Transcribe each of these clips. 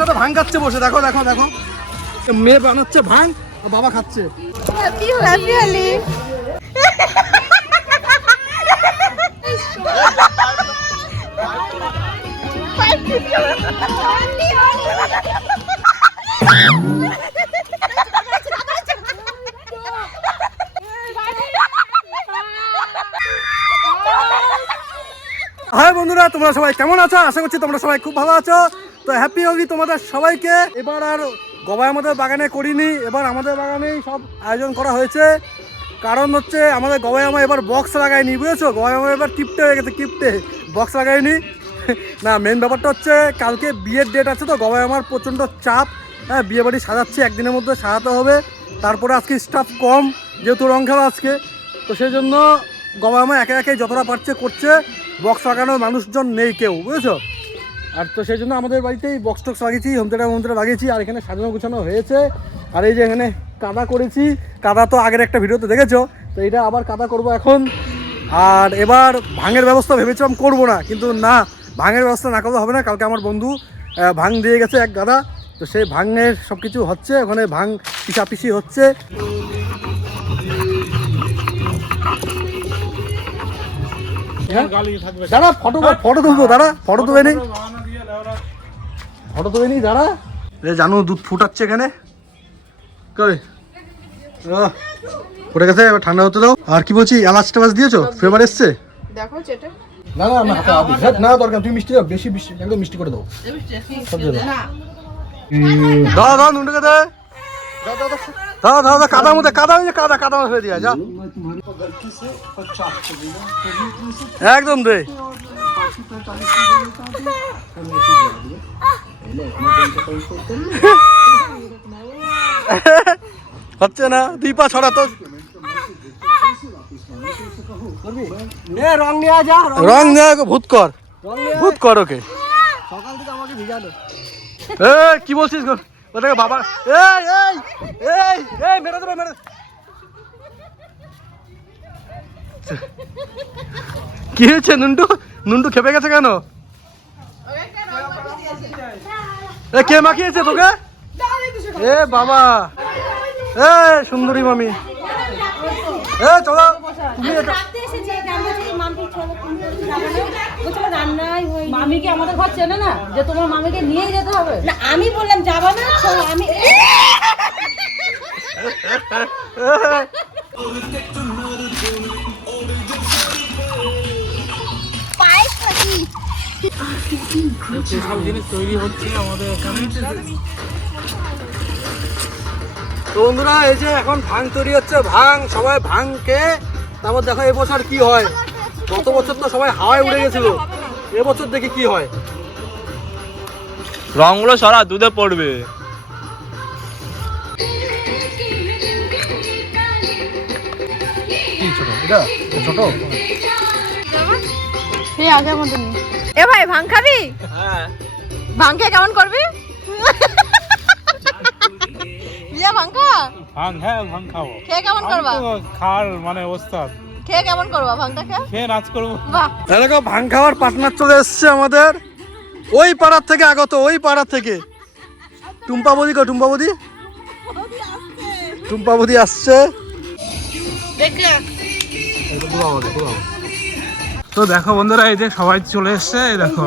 একসাথে ভাং খাচ্ছে বসে, দেখো দেখো দেখো, মেয়ে বানাচ্ছে ভাং আর বাবা খাচ্ছে। হাই বন্ধুরা, তোমরা সবাই কেমন আছো? আশা করছি তোমরা সবাই খুব ভালো আছো। তো হ্যাপি হোলি তোমাদের সবাইকে। এবার আর গবাই আমাদের বাগানে করিনি, এবার আমাদের বাগানেই সব আয়োজন করা হয়েছে। কারণ হচ্ছে আমাদের গবাই আমা এবার বক্স লাগায়নি, বুঝেছো? গবাই আমা এবার কিপটে হয়ে গেছে, কিপটে, বক্স লাগায়নি। না, মেন ব্যাপারটা হচ্ছে কালকে বিয়ের ডেট আছে, তো গবাই আমার প্রচণ্ড চাপ। হ্যাঁ, বিয়ে বাড়ি সাজাচ্ছি, একদিনের মধ্যে সাজাতে হবে। তারপরে আজকে স্টাফ কম, যেহেতু রং খেলা আজকে, তো সেই জন্য গবাই আমা একে একে যতটা পারছে করছে। বক্স লাগানোর মানুষজন নেই কেউ, বুঝেছো? আর তো সেই জন্য আমাদের বাড়িতেই বক্স টক্স লাগিয়েছি, হোম থিয়েটার লাগিয়েছি। আর এখানে সাজানো গুছানো হয়েছে। আর এই যে এখানে কাদা করেছি, কাদা তো আগের একটা ভিডিওতে দেখেছো, তো এটা আবার কাদা করব এখন। আর এবার ভাঙের ব্যবস্থা ভেবেছিলাম করবো না, কিন্তু না, ভাঙের ব্যবস্থা না করলে হবে না। কালকে আমার বন্ধু ভাং দিয়ে গেছে এক গাদা, তো সেই ভাঙের সব কিছু হচ্ছে, ওখানে ভাং পিসাপিসি হচ্ছে। দাঁড়া, ফটো তুলবো, দাঁড়া, ফটো তুলে নি, ফটো তুলে নি, দাঁড়া। জানো দুধ ফুটাচ্ছে এখানে, ফুটে গেছে, এবার ঠান্ডা হতে দাও। আর কি বলছি, এলাচ টেলাচ দিয়েছো? ফ্লেভার এসছে? দেখো চেটে। না না না, দরকার, তুমি মিষ্টি দাও, বেশি বেশি একদম মিষ্টি করে দাও। দাও দাও, নুনটাকে দে, দাও দাও দাও, কাদার মধ্যে, কাদা হয়েছে, কাদা কাদা ফেলে দিয়া যা, একদম দে। হচ্ছে না, দীপা ছড়া তো রং নিয়ে যা, রং নিয়ে ভূত কর, ভূত কর ওকে। সকাল থেকে আমাকে ভিজালো। কি বলছিস ওটাকে বাবা? এই এই এই এই মেরে দেবে, মেরে। কি হয়েছে নুন্টু? নুন্টু খেপে গেছে কেন? কে মাখিয়েছে তোকে? এ বাবা, এ সুন্দরী মামি, এ চলো তুমি। মামিকে আমাদের ঘর চেনে না, যে তোমার মামিকে নিয়েই যেতে হবে না। আমি বললাম যাবা না, আমি সব জিনিস তৈরি হচ্ছে আমাদের এখানে। তো বন্ধুরা, এই যে এখন ভাং তৈরি হচ্ছে, ভাং সবাই ভাংকে, তারপর দেখো এবছর কি হয়। গত বছর তো সবাই হাওয়ায় উড়ে গেছিল, এবছর দেখি কি হয়। রংগুলো সারা দুধে পড়বে। ছোট আগের মতন। এ ভাই ভাং খাবি? হ্যাঁ। ভাং খেয়ে কেমন করবি? ভাং খা, ভাং, হ্যাঁ ভাং খাবো। খেয়ে কেমন করবা? খাওয়ার মানে ওস্তাদ। খেয়ে কেমন করবা ভাংটা? খেয়ে নাচ করবো। বাহ, দেখো ভাং খাওয়ার পার্টনার চলে এসছে আমাদের, ওই পাড়ার থেকে আগত, ওই পাড়ার থেকে। টুম্পা বৌদি কো? টুম্পা বৌদি, টুম্পা বৌদি আসছে। তো দেখো বন্ধুরা, এই যে সবাই চলে এসছে, এই দেখো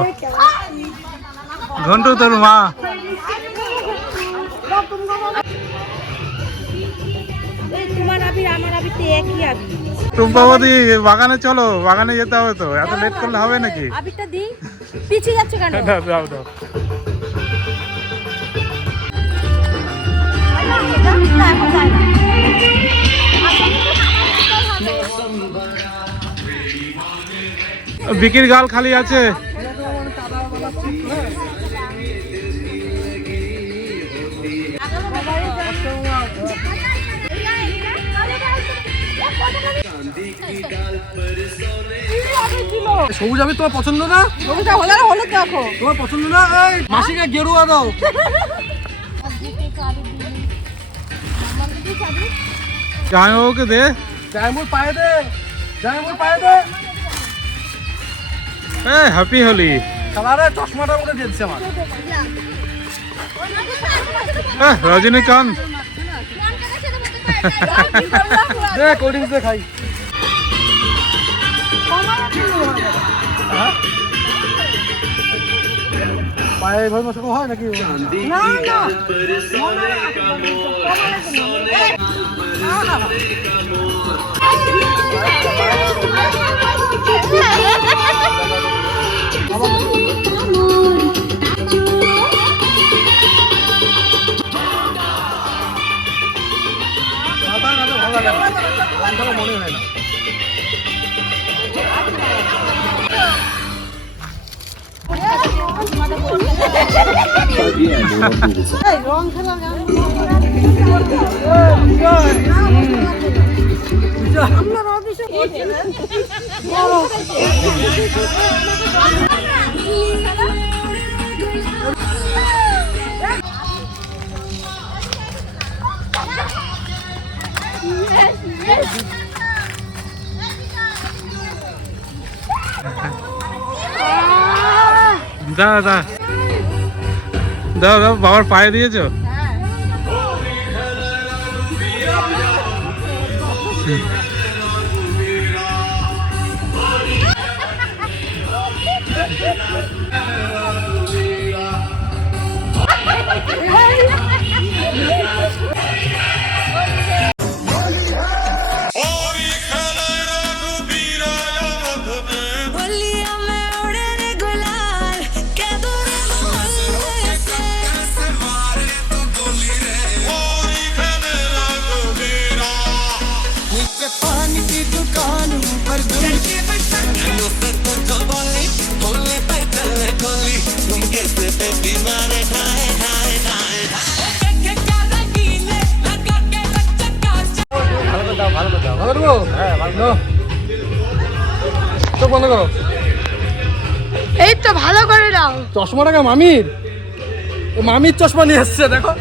ঘন্টু তোর মা। টুম্পা বৌদি বাগানে চলো, বাগানে যেতে হবে তো, এত লেট করলে হবে নাকি? আবিরটা দি, পিছিয়ে যাচ্ছে কেন? দাও দাও দাও। বিকির গাল খালি আছে। সবুজ আবির তোমার পছন্দ না? সবুজটা হলো না, হলুদ দেখো। তোমার পছন্দ না? এই মাসিকে গেরুয়া দাও। জামাইবাবুকে দে, জায়মুর পায়ে দে, জায়মুর পায়ে দে। হ্যাপি হোলি। সালারে চশমাটা উঠে দিচ্ছে আমার। রজনীকান্ত দে কোল্ড ড্রিঙ্কস দিয়ে খাই। পায়ে ভাই মাছ হয় নাকি? মনে হয় না। রং খেলা দাও দাও দাও দাও, বাবার পায়ে দিয়েছো? চোখ বন্ধ করো। এই তো ভালো করে দাও। চশমাটাকে মামির, মামির চশমা নিয়ে এসছে দেখো।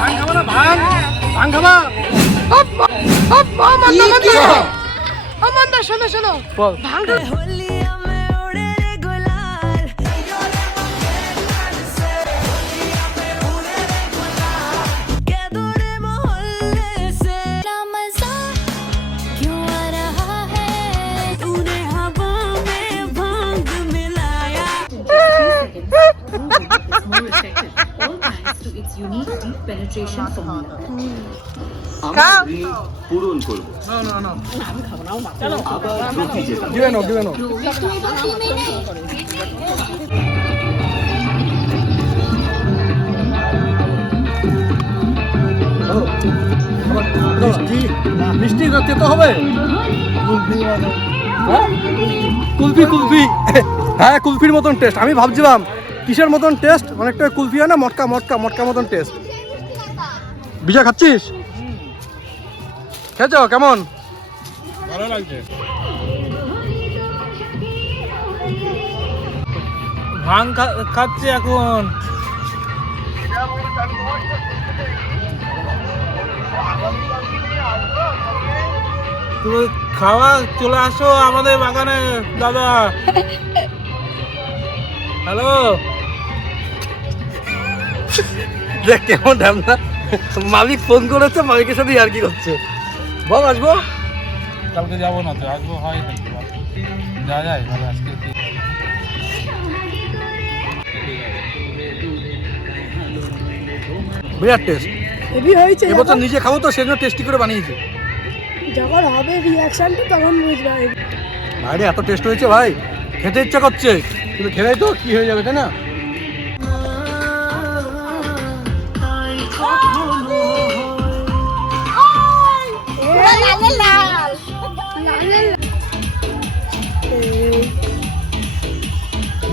ভাঙ খাবা না? ভাঙ খাবা? শোনো শোনো, বল। ভাঙ পূরণ করব। দিবে না, দিবে না। মিষ্টি মিষ্টি খেতে হবে। কুলফি কুলফি, হ্যাঁ কুলফির মতন টেস্ট। আমি ভাবছিলাম কিসের মতন টেস্ট, অনেকটা কুলফি হয় না, মটকা মটকা মটকা মতন টেস্ট। বিজয় খাচ্ছিস? খেয়েছ কেমন? ভালো লাগছে। ভাং খাচ্ছি এখন। তুমি খাওয়া চলে আসো আমাদের বাগানে দাদা। হ্যালো, দেখ কেমন ঢ্যামনা, মালিক ফোন করেছে, মালিকের সাথে আর কি করছে। বল আসবো? কালকে যাবো না তো, আসবো হয় নাকি? যা যায় ভালো। আজকে বিরাট টেস্ট। হেভি হয়েছে। এবছর নিজে খাবো তো, সেজন্য টেস্টি করে বানিয়েছে। যখন হবে রিঅ্যাকশনটা তখন বুঝবে। ভাইরে এত টেস্ট হয়েছে ভাই, খেতে ইচ্ছা করছে, কিন্তু খেলেই তো কি হয়ে যাবে, তাই না?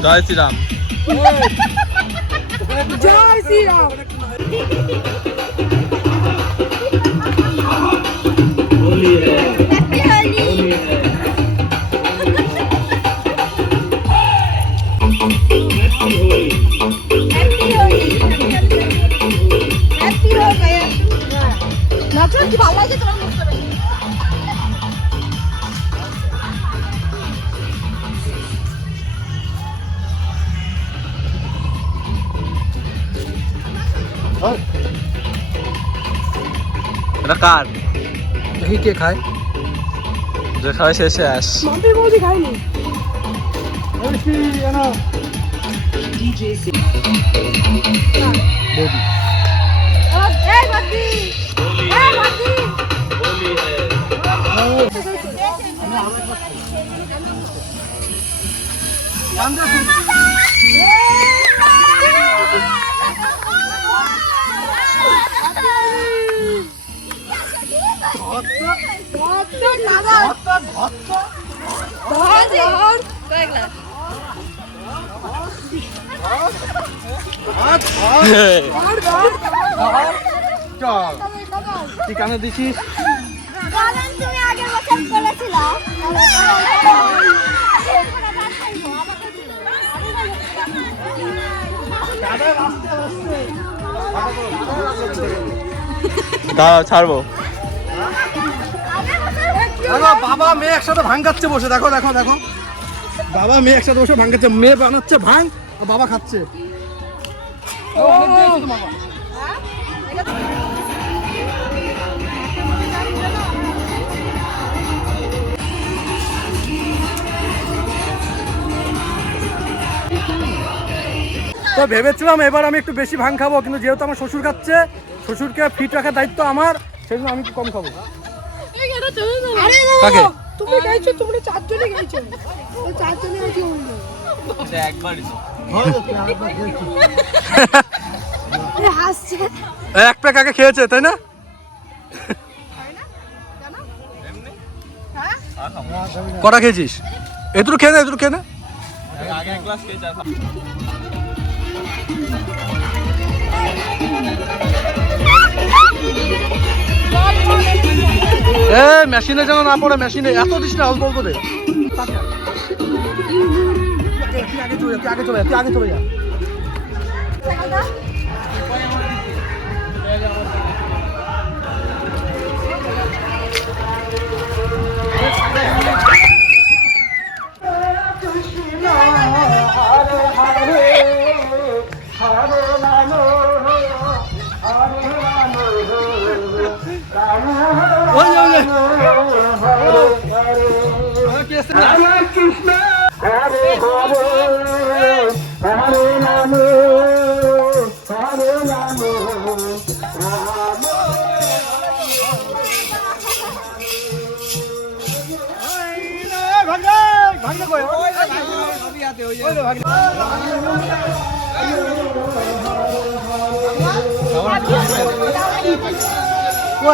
জয় শ্রীরাম। জয় শ্রীরাম। Happy Holi. সবাইকে তোমার মুখ করে এটা কার দেখি কে খায়। যে খাওয়া শেষে আস মাম্পি বৌদি খাইনি। এই বাতি এই বাতি তুই কানে দিছিস? তুমি আগের বছর বলেছিলা দাঁড়াও ছাড়বো দেখো বাবা মেয়ে একসাথে ভাঙ খাচ্ছে বসে, দেখো দেখো দেখো বাবা মেয়ে একসাথে বসে ভাঙ খাচ্ছে, মেয়ে বানাচ্ছে ভাঙ আর বাবা খাচ্ছে। তো ভেবেছিলাম এবার আমি একটু বেশি ভাঙ খাবো, কিন্তু যেহেতু আমার শ্বশুর খাচ্ছে, শ্বশুরকে ফিট রাখার দায়িত্ব আমার, সেই জন্য আমি একটু কম খাবো। কাকে? তুমি খাইছো, তোমরা চারজনে খাইছো, ওই চারজনে খাইছো। হাসছে। এক প্যাক আগে খেয়েছে তাই না? কটা খেয়েছিস? এতুটু খেয়ে না, এতুটু খেয়ে না। এ মেশিনে যেন না পড়ে, মেশিনে এত দিস না, অল্প অল্প দে। তুই আগে চলে যা, তুই আগে চলে যা, তুই আগে চলে যা।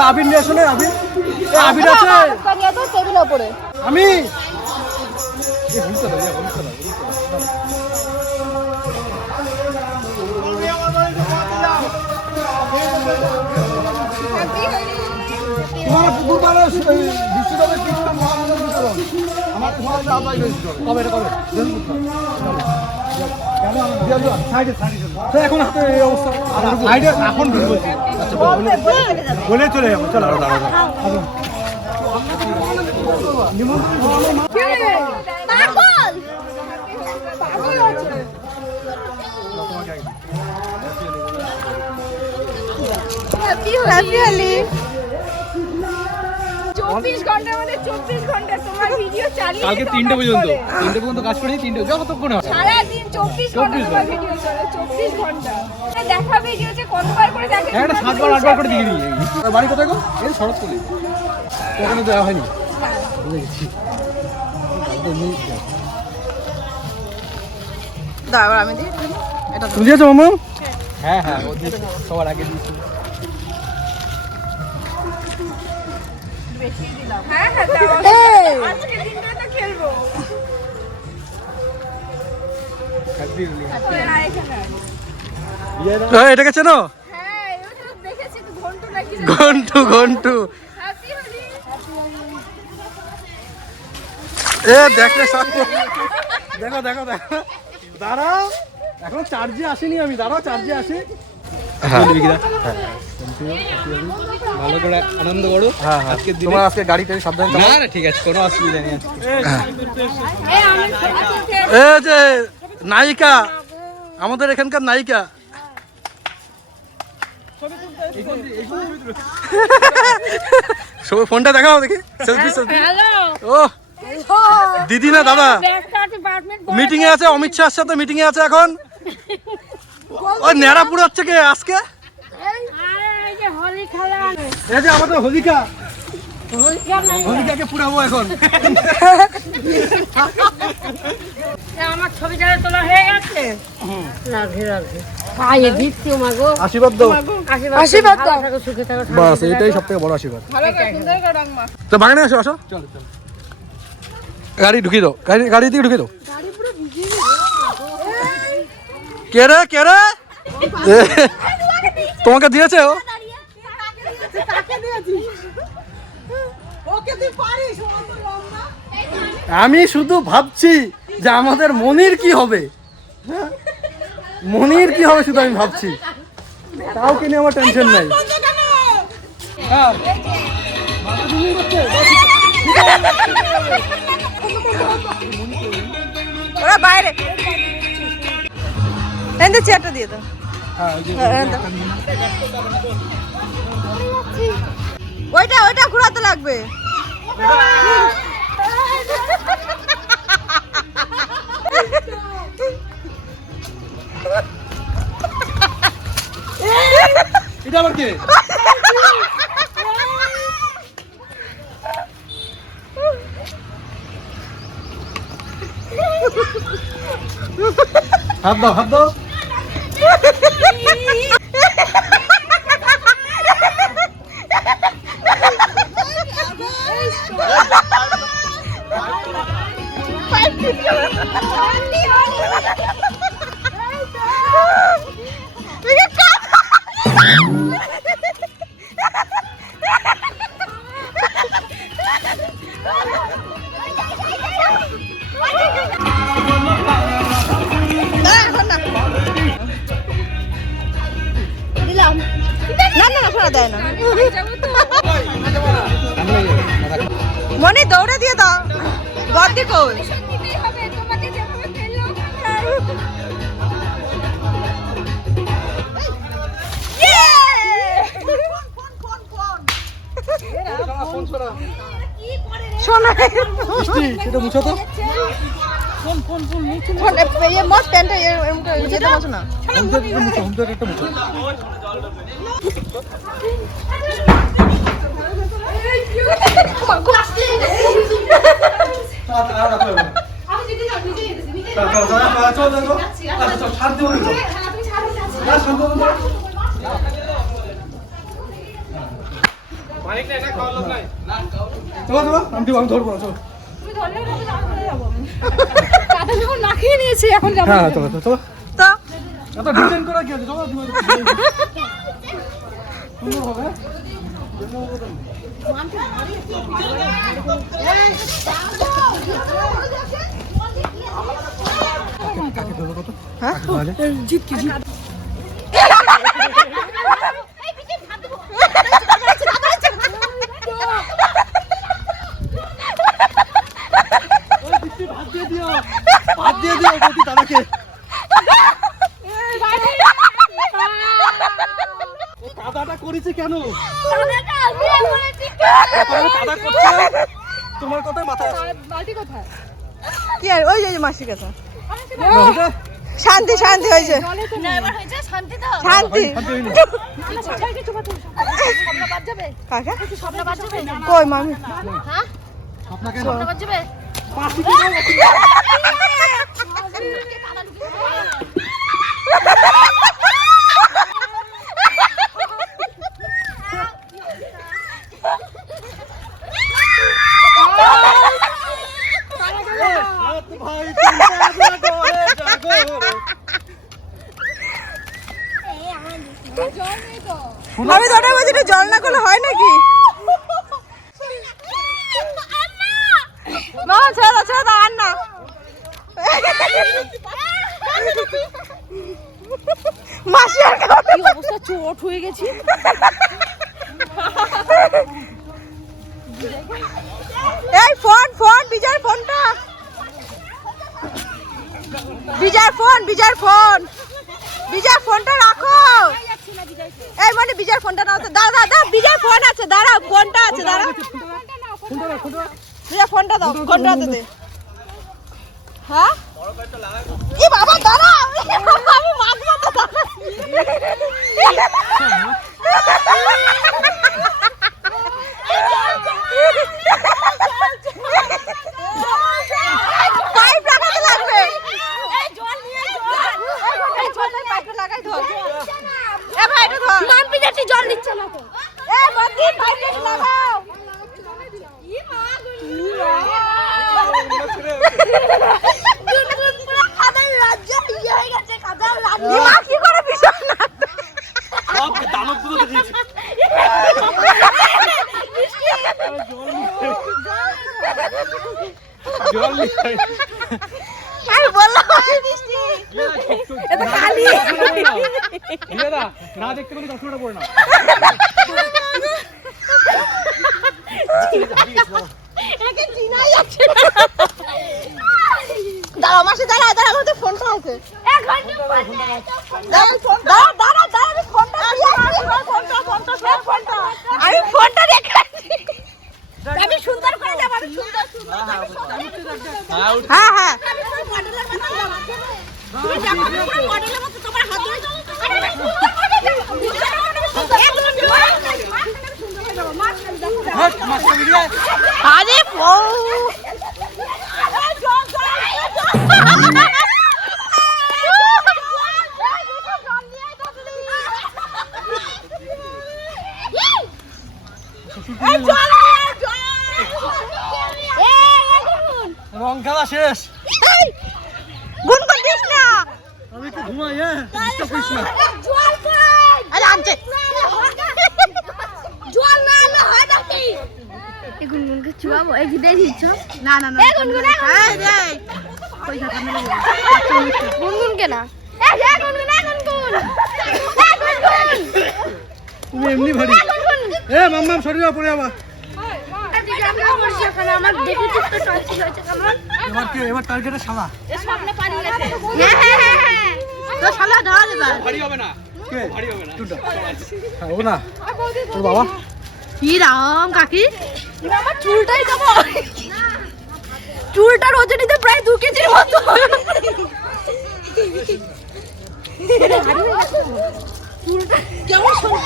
আবির নিয়ে আসলে আবির, আবির আছে টেবিলের উপরে আমি এখন হাতে এই অবস্থা, এখন বলে চলে যাবো। চলো হ্যাপি হলি 24 ঘন্টার মধ্যে 24 ঘন্টা তোমার ভিডিও চালিয়ে কালকে 3টে পর্যন্ত কাজ করি, 3টে যতক্ষণ হয় সারা দিন 24 ঘন্টা তোমার ভিডিও চলে, 24 ঘন্টা দেখা ভিডিও যে কতবার করে দেখে একটা 7বার 8বার করে দিয়ে দিই। বাড়ি কোথায় গো? এই শরৎ কলি, ওখানে দেওয়া হয়নি। দাঁড়া আমি দিই এটা তুমি দিয়েছো মামা? হ্যাঁ হ্যাঁ, ও দিয়েছে সবার আগে দিয়েছি। হ্যাঁ হ্যাঁ আজকে দিনটা তো খেলবো। এটাকে চেনো? হ্যাঁ এটা তো দেখেছি তো, ঘন্টু নাকি ঘন্টু ঘন্টু। হ্যাপি হলি। এ দেখলে সব দেখো দেখো দেখো, দাঁড়াও এখনো চার্জে আসেনি আমি, দাঁড়াও চার্জে আসি। ভালো করে আনন্দ করো হ্যাঁ হ্যাঁ আজকের দিনে। তোমার আজকে গাড়ি টাড়ি সাবধান চালাও। না না ঠিক আছে, কোনো অসুবিধা নেই আজকে। এই যে নায়িকা, আমাদের এখানকার নায়িকা। সবাই ফোনটা দেখাও দেখি, সেলফি সেলফি। ও দিদি না দাদা, মিটিং এ আছে, অমিত শাহর সাথে মিটিং এ আছে এখন। ওই নেড়া পুরাচ্ছে কে আজকে? এই যে আমাদের হোলিকা, হোলিকাকে পুরাবো এখন। আমার ছবিটা তোলা হয়ে গেছে। রাখে রাখে পায়ে দিচ্ছি মাগো, আশীর্বাদ দাও। আশীর্বাদ দাও, সুখে থাকো। বাস এটাই সব থেকে বড় আশীর্বাদ। ভালো করে সুন্দর করে রং মাখ। তো বাগানে আসো, আসো গাড়ি ঢুকিয়ে দাও, গাড়ি দিকে ঢুকিয়ে দাও। কে রে কে রে? তোমাকে দিয়েছে ও? আমি শুধু ভাবছি যে আমাদের মনির কি হবে, হ্যাঁ? মনির কি হবে শুধু আমি ভাবছি, তাও কিনে আমার টেনশন নাই। হ্যাঁ। ওরা বাইরে এনে চেয়ারটা দিয়ে দাও। ওইটা ওইটা ঘোরাতে লাগবে। এটা আবার কে? হাত দাও, হাত দাও। মনে দৌড়ে দিয়ে দাও, বর্দি কই? শোনা এটা মুছো তো। মোট প্যান্টটা যেটা মতো না। একটা মুছো। আমি ধরবো না, চলো। মাখিয়ে নিয়েছি এখন যাবো। হ্যাঁ চলো চলো চলো। তো এত ডিজাইন করা কি আছে? চলো সুন্দর হবে। হ্যাঁ হাত দিয়ে দিও বলছি দাদাকে। দাদাটা করেছে কেন? দাদা করছে তোমার কথাই মাথায় আসে। কি আর ওই যে মাসির কাছে শান্তি শান্তি হয়েছে, শান্তি। কাকা কই মামি? আপনাকে আমি তোটা বলছি জল না করলে হয় নাকি? মা ছেড়ে দাও, ছেড়ে দাও, আর না। মাসি আর কি অবস্থা, চোট হয়ে গেছি। এই ফোন ফোন বিজয়ের ফোনটা, বিজয়ের ফোন, বিজয়ের ফোন, বিজয়ের ফোনটা রাখো। এই মানে বিজয়ের ফোনটা নাও তো। দাঁড়া দাঁড়া, বিজয়ের ফোন আছে, দাঁড়া ফোনটা আছে, দাঁড়া বিজয় ফোনটা দাও, ফোনটা হাতে দে। হ্যাঁ এই বাবা দাঁড়া, আমি মাগবো তো, দাঁড়া। পাইপ লাগাতে লাগবে, এই জল নিয়ে জল, এই জলে পাইপটা লাগাই ধর। এ ভাই এটা ধর, মাম্পি দেখি জল দিচ্ছে না তো। এ বদি পাইপটা লাগাও। ই মা পুরো কাদায় রাজ্য ইয়ে হয়ে গেছে, কাদায় রাজ্য। ই মা কি করে ভীষণ না সব দানব গুলো দিয়েছে। জল নিয়ে আমি বললাম বৃষ্টি এটা খালি না দেখতে কোনো দশটা পড়ে না। একে চিনাই যাচ্ছে না। দাঁড়া মাসি, দাঁড়া দাঁড়া, আমার তো ফোনটা আছে। এক ঘন্টা দাঁড়া দাঁড়া দাঁড়া, আমি ফোনটা দিয়ে আসছি। ফোনটা ফোনটা সব ফোনটা আমি ফোনটা রেখে আসছি। আমি সুন্দর করে যাব, আমি সুন্দর সুন্দর। হ্যাঁ হ্যাঁ তুমি যাবো, পুরো মডেলের মতো তোমার হাত ধরে যাও। আরে রং খেলা শেষ। গুন করিস না, আমি একটু ঘুমাই। হ্যাঁ ডিস্টার্ব করিস না। আরে আনছে জল না না হয় না কি এই গুনগুনকে চুয়াবো, এই যে দেখিছ না না না, এই গুনগুন এই রে পয়সা কামড়ে গুনগুনকে না, এই যে গুনগুন, এই গুনগুন, এই গুনগুন, তুমি এমনি ভারী। এ মাম্মাম শরীরে পড়ে যাবা। আজকে আমরা করছি ওখানে, আমার দেখি তো টর্চ হয়েছে কেমন। এবার কি, এবার টার্গেটে শালা এ সামনে পানি গেছে। হ্যাঁ তো শালা ধরা দেবা। ভারী হবে না, কে ভারী হবে না। টুটা হ্যাঁ ও না ওর বাবা। কি রাম কাকি, আমার চুলটাই যাবো, চুলটার ওজনিতে প্রায় 2 কেজির মতো। কেমন শোনা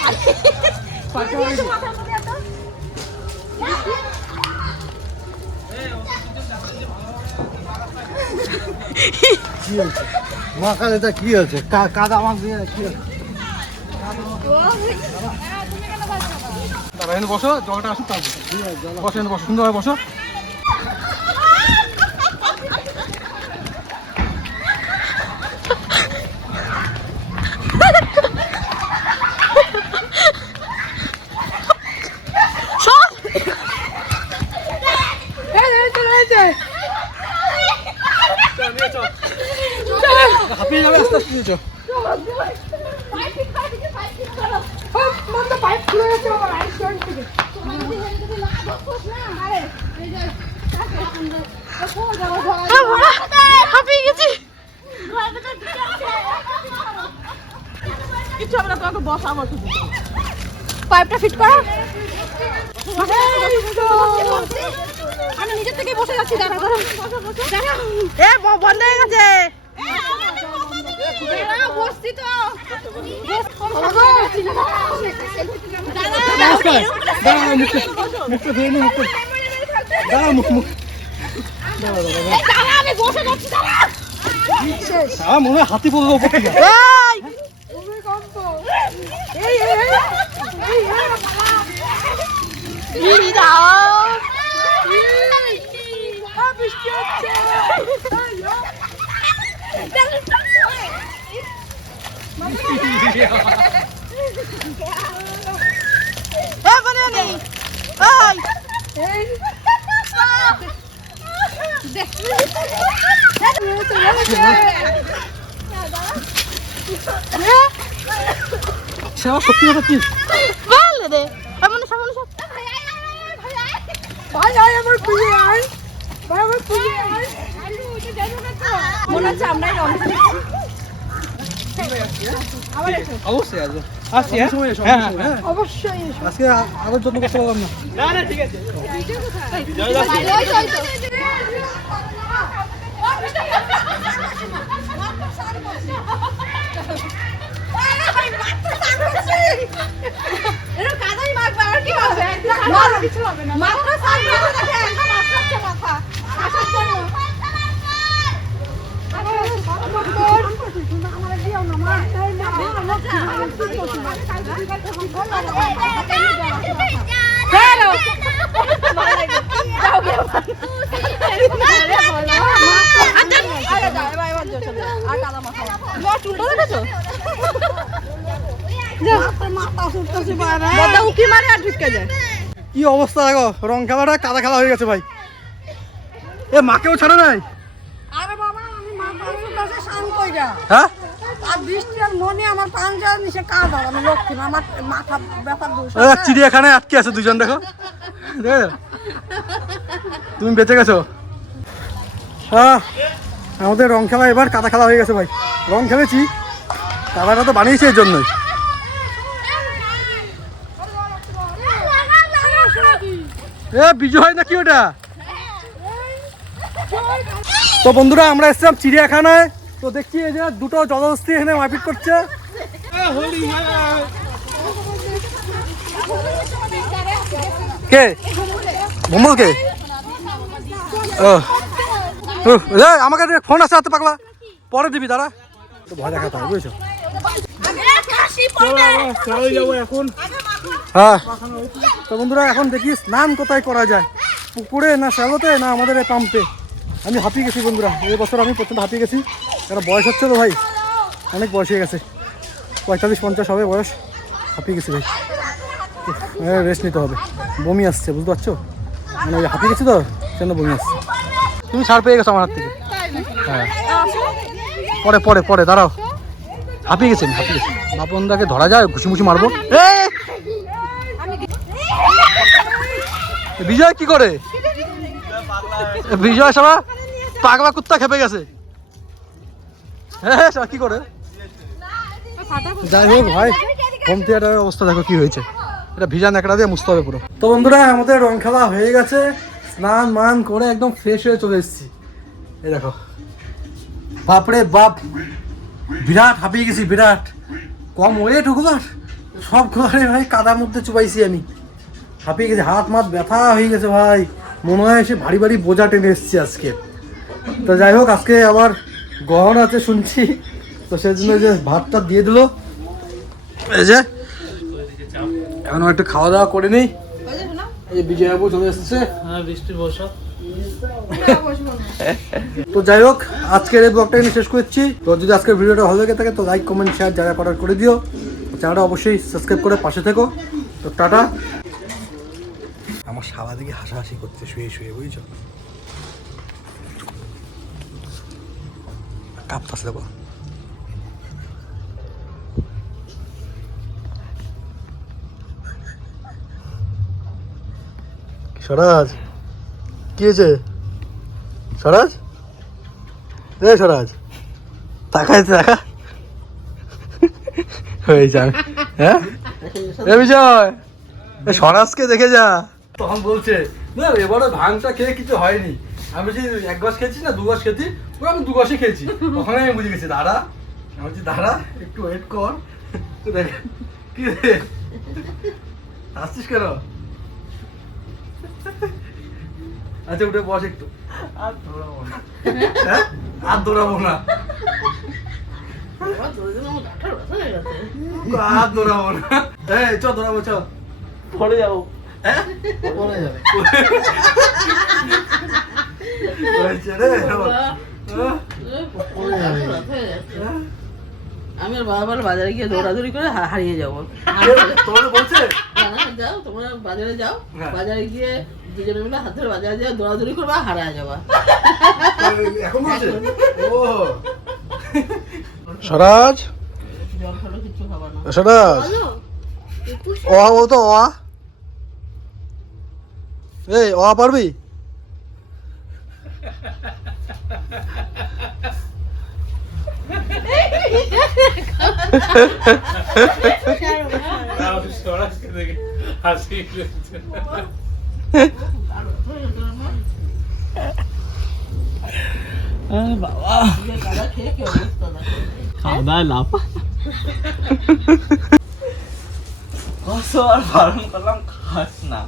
মাখা এটা কি আছে, কাদা আমাক দিয়ে কি আছে। দাঁড়া এনে বসো, জলটা আসুক তারপর বসো, এনে বসো, সুন্দরভাবে বসো। হাঁপিয়ে যাবে, আস্তে আস্তে চো। হাঁপিয়ে গেছি। কিচ্ছু হবে না, তোমাকে বসাবো শুধু। পাইপটা ফিট করো। আমি নিজের থেকেই বসে যাচ্ছি। দাঁড়া দাঁড়া এ বন্ধ হয়ে গেছে। বসছি তো। দাঁড়া মুখটা ধরে নি, মুখটা দাঁড়া, মুখ আমি বসে যাচ্ছি। মনে হয় হাতি পড়বে ওপর থেকে। সেবা সত্যি কথা কি ভালো রে, এমন সামনে সব ভাই ভাই আমার পুজো আয় ভাই আমার পুজো আয় আলু ওটা জানো না তো মনে হচ্ছে আমরাই রং আবার এসো অবশ্যই আসবো আসছি হ্যাঁ সময় এসো, হ্যাঁ, সময়, হ্যাঁ। অবশ্যই এসো আজকে আরোর জন্য করতে পারলাম না। না না ঠিক আছে কি অবস্থা দেখো, রং খেলাটা কাদা খেলা হয়ে গেছে ভাই। এ মাকেও ছাড়ে নাই। আরে বাবা আমি মা বাবার কাছে স্নান কইরা হ্যাঁ আর বৃষ্টি আর মনে আমার পাঞ্জা নিচে কাজ আর আমি লক্ষ্মী না, আমার মাথা ব্যাপার দোষ এ, চিড়িয়াখানায় আটকে আছে দুজন, দেখো দেখো। তুমি বেঁচে গেছো। হ্যাঁ আমাদের রং খেলা এবার কাদা খেলা হয়ে গেছে ভাই। রং খেলেছি, কাদাটা তো বানিয়েছি এর জন্যই। এ বিজয় নাকি ওটা? তো বন্ধুরা আমরা এসেছিলাম চিড়িয়াখানায়, তো দেখছি এই যে দুটো জলহস্তি এখানে মারপিট করছে। কে ভম্বল কে? আমাকে ফোন আছে হাতে পাগলা, পরে দিবি, দাঁড়া তো ভয় দেখাতে হবে বুঝছো। হ্যাঁ তো বন্ধুরা এখন দেখি স্নান কোথায় করা যায়, পুকুরে না শ্যালোতে না আমাদের এই পাম্পে। আমি হাঁপিয়ে গেছি বন্ধুরা, এই বছর আমি প্রচণ্ড হাঁপিয়ে গেছি, কারণ বয়স হচ্ছে তো ভাই, অনেক বয়স হয়ে গেছে, 45-50 হবে বয়স। হাঁপিয়ে গেছি ভাই, রেস্ট নিতে হবে। বমি আসছে বুঝতে পারছো, মানে হাঁপিয়ে গেছি তো সেজন্য বমি আসছে। তুমি ছাড় পেয়ে গেছো আমার হাত থেকে। হ্যাঁ পরে পরে পরে দাঁড়াও, হাঁপিয়ে গেছি আমি, হাঁপিয়ে গেছি। বাপনদাকে ধরা যায়, ঘুষি মুছি মারবো। বিজয় কি করে? বিজয় সবা পাগলা কুত্তা খেপে গেছে। হ্যাঁ কি করে? যাই হোক ভাই, হোম থিয়েটারের অবস্থা দেখো কি হয়েছে, এটা ভিজা ন্যাকড়া দিয়ে মুছতে হবে পুরো। তো বন্ধুরা আমাদের রং খেলা হয়ে গেছে, স্নান মান করে একদম ফ্রেশ হয়ে চলে এসেছি। এই দেখো বাপরে বাপ, বিরাট হাঁপিয়ে গেছি, বিরাট। কম ওয়েট ওগুলার সব ঘরে ভাই কাদার মধ্যে চুপাইছি আমি, হাঁপিয়ে গেছি, হাত মাত ব্যথা হয়ে গেছে ভাই, মনে হয় এসে ভারী ভারী বোঝা টেনে এসেছি আজকে। তো যাই হোক আজকে আবার গ্রহণ আছে শুনছি, তো সেই জন্য যে ভাতটা দিয়ে দিল, এই যে এখন একটু খাওয়া দাওয়া করে নিই। এই বিজয়বাবু চলে এসেছে। হ্যাঁ বৃষ্টির বর্ষা। তো যাই হোক আজকের এই ব্লগটা আমি শেষ করছি। তো যদি আজকের ভিডিওটা ভালো লেগে থাকে তো লাইক কমেন্ট শেয়ার যারা করার করে দিও, চ্যানেলটা অবশ্যই সাবস্ক্রাইব করে পাশে থেকো। তো টাটা। আমার সারা দিকে হাসাহাসি করতে শুয়ে শুয়ে বুঝছো, কাঁপতাছে দেখো। স্বরাজ কি হয়েছে? স্বরাজ রে, স্বরাজ তাকাইতে দেখা হয়েছে। হ্যাঁ রে বিজয়, স্বরাজকে দেখে যা। তখন বলছে না এবারে ভাঙটা খেয়ে কিছু হয়নি। আমি বলছি 1 গ্লাস খেয়েছি না 2 গ্লাস খেয়েছি, আমি 2 গ্লাসই খেয়েছি। তখন আমি বুঝে গেছি দাঁড়া, আমি বলছি দাঁড়া একটু ওয়েট কর। দেখ কি রে আসছিস কেন? আচ্ছা উঠে বস একটু, আর দৌড়াবো না। হ্যাঁ আর দৌড়াবো না, আর দৌড়াবো না। এই চ দৌড়াবো, চ পড়ে যাবো। হ্যাঁ পড়ে যাবে আমি আর বাবা বাজারে গিয়ে দৌড়াদৌড়ি করে হারিয়ে যাবো। তোমার বলছে যাও তোমরা বাজারে যাও, বাজারে গিয়ে দুজনে মিলে হাত ধরে বাজারে যাও, দৌড়াদৌড়ি করবা, হারায় যাবা। এখন বলছে ও স্বরাজ, জল খালো কিছু খাবা না। স্বরাজ ও বলতো ও এই অ পারবি? খাওয়া দাওয়া লাভ কতবার বারণ করলাম খাস না